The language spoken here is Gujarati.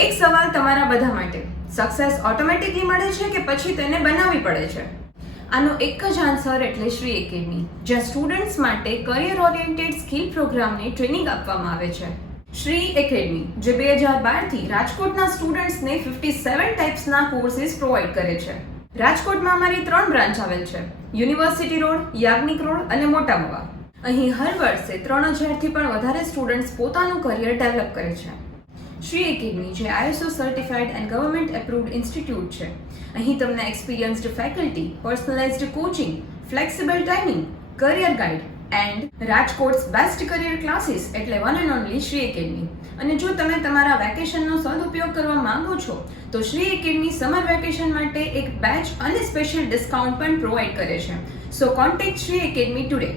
એક સવાલ તમારા બધા માટે, સક્સેસ ઓટોમેટિકલી મળે છે કે પછી તેને બનાવવી પડે છે? આનો એક જ આન્સર એટલે શ્રી એકેડમી, જ્યાં સ્ટુડન્ટ્સ માટે કરિયર ઓરિએન્ટેડ સ્કિલ પ્રોગ્રામની ટ્રેનિંગ આપવામાં આવે છે. શ્રી એકેડમી, જે 2012થી રાજકોટના સ્ટુડન્ટ્સને 57 ટાઈપ્સના કોર્સિસ પ્રોવાઈડ કરે છે. રાજકોટમાં અમારી 3 બ્રાન્ચ આવેલ છે: યુનિવર્સિટી રોડ, યાજ્ઞિક રોડ અને મોટા મવા. અહીં હર વર્ષે 3000થી પણ વધારે સ્ટુડન્ટ્સ પોતાનું કરિયર ડેવલપ કરે છે. શ્રી એકેડમી, જે ISO certified and government approved institute છે, અહીં તમને experienced faculty, personalized coaching, flexible timing, career guide and Rajkot's best career classes એટલે one and only Shri Academy. અને જો તમે તમારા વેકેશનનો સદુપયોગ કરવા માંગો છો તો શ્રી એકેડમી સમર વેકેશન માટે એક બેચ અને સ્પેશિયલ ડિસ્કાઉન્ટ પણ પ્રોવાઈડ કરે છે. સો કોન્ટેક્ટ શ્રી એકેડમી ટુડે.